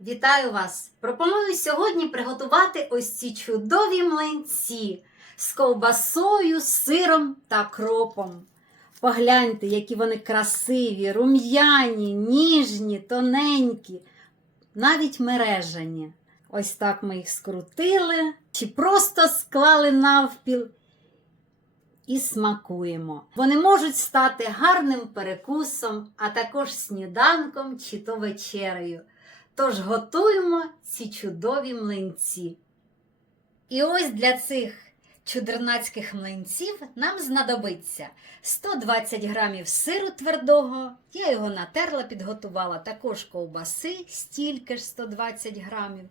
Вітаю вас! Пропоную сьогодні приготувати ось ці чудові млинці з ковбасою, сиром та кропом. Погляньте, які вони красиві, рум'яні, ніжні, тоненькі, навіть мережані. Ось так ми їх скрутили чи просто склали навпіл і смакуємо. Вони можуть стати гарним перекусом, а також сніданком чи то вечерею. Тож готуємо ці чудові млинці. І ось для цих чудернацьких млинців нам знадобиться 120 грамів сиру твердого. Я його натерла, підготувала також ковбаси, стільки ж 120 грамів,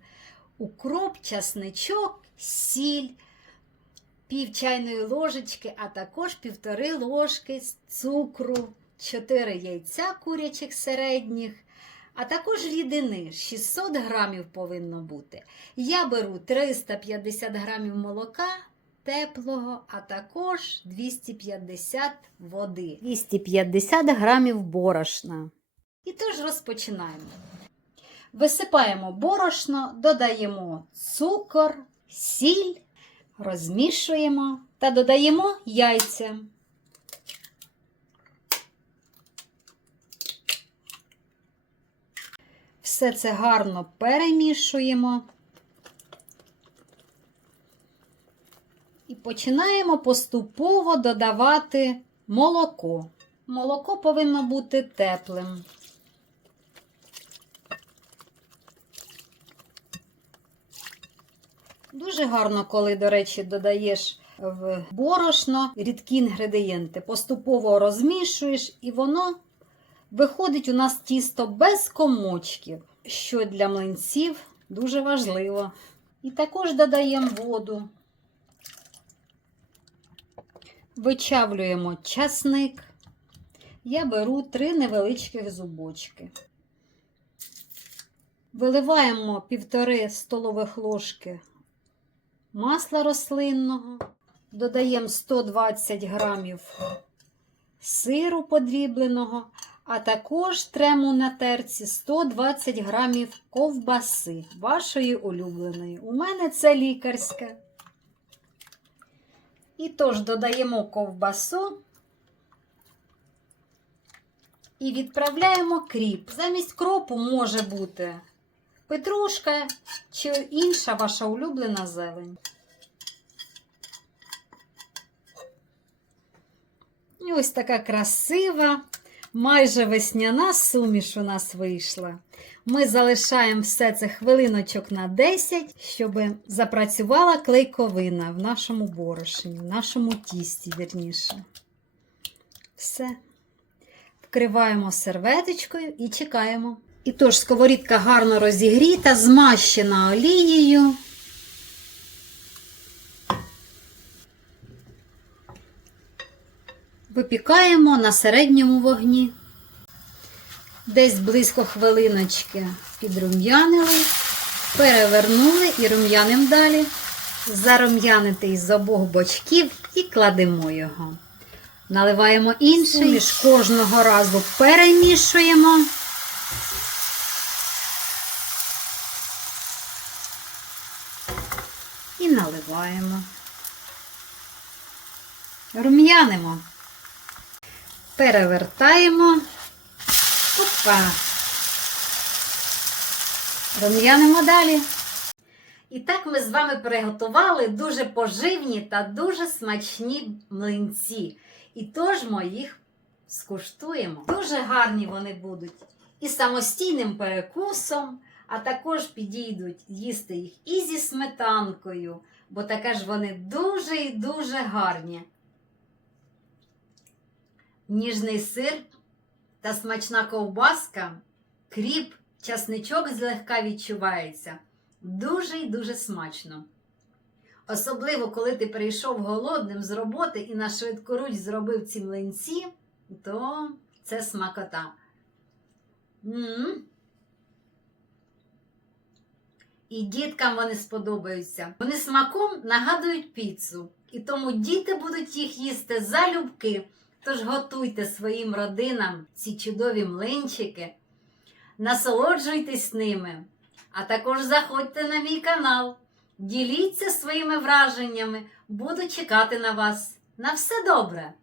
укроп, часничок, сіль, пів чайної ложечки, а також півтори ложки цукру, 4 яйця курячих середніх. А також рідини 600 грамів повинно бути. Я беру 350 грамів молока теплого, а також 250 води, 250 грамів борошна. І тож розпочинаємо. Висипаємо борошно, додаємо цукор, сіль, розмішуємо та додаємо яйця. Все це гарно перемішуємо. І починаємо поступово додавати молоко. Молоко повинно бути теплим. Дуже гарно, коли, до речі, додаєш в борошно рідкі інгредієнти. Поступово розмішуєш, і воно Виходить у нас тісто без комочків, що для млинців дуже важливо. І також додаємо воду, вичавлюємо часник. Я беру три невеличких зубочки. Виливаємо півтори столових ложки масла рослинного, додаємо 120 грамів сиру подрібленого, а також трему на терці 120 грамів ковбаси вашої улюбленої. У мене це лікарська. І тож додаємо ковбасу і відправляємо кріп. Замість кропу може бути петрушка чи інша ваша улюблена зелень. І ось така красива, майже весняна суміш у нас вийшла. Ми залишаємо все це хвилиночок на 10, щоб запрацювала клейковина в нашому борошні, в нашому тісті, вірніше. Все. Вкриваємо серветочкою і чекаємо. І тож сковорідка гарно розігріта, змащена олією. Випікаємо на середньому вогні. Десь близько хвилиночки підрум'янили, перевернули і рум'яним далі. Зарум'янити з обох бочків і кладемо його. Наливаємо інший, між кожного разу перемішуємо. І наливаємо. Рум'янимо. Перевертаємо. Опа. Рум'янимо далі. І так ми з вами приготували дуже поживні та дуже смачні млинці. І тож ми їх скуштуємо. Дуже гарні вони будуть і самостійним перекусом, а також підійдуть їсти їх і зі сметанкою, бо таке ж вони дуже і дуже гарні. Ніжний сир та смачна ковбаска, кріп, часничок злегка відчувається. Дуже і дуже смачно. Особливо, коли ти прийшов голодним з роботи і на швидкоруч зробив ці млинці, то це смакота. М-м. І діткам вони сподобаються. Вони смаком нагадують піцу. І тому діти будуть їх їсти залюбки. Тож готуйте своїм родинам ці чудові млинчики, насолоджуйтесь ними А також заходьте на мій канал. Діліться своїми враженнями. Буду чекати на вас. На все добре!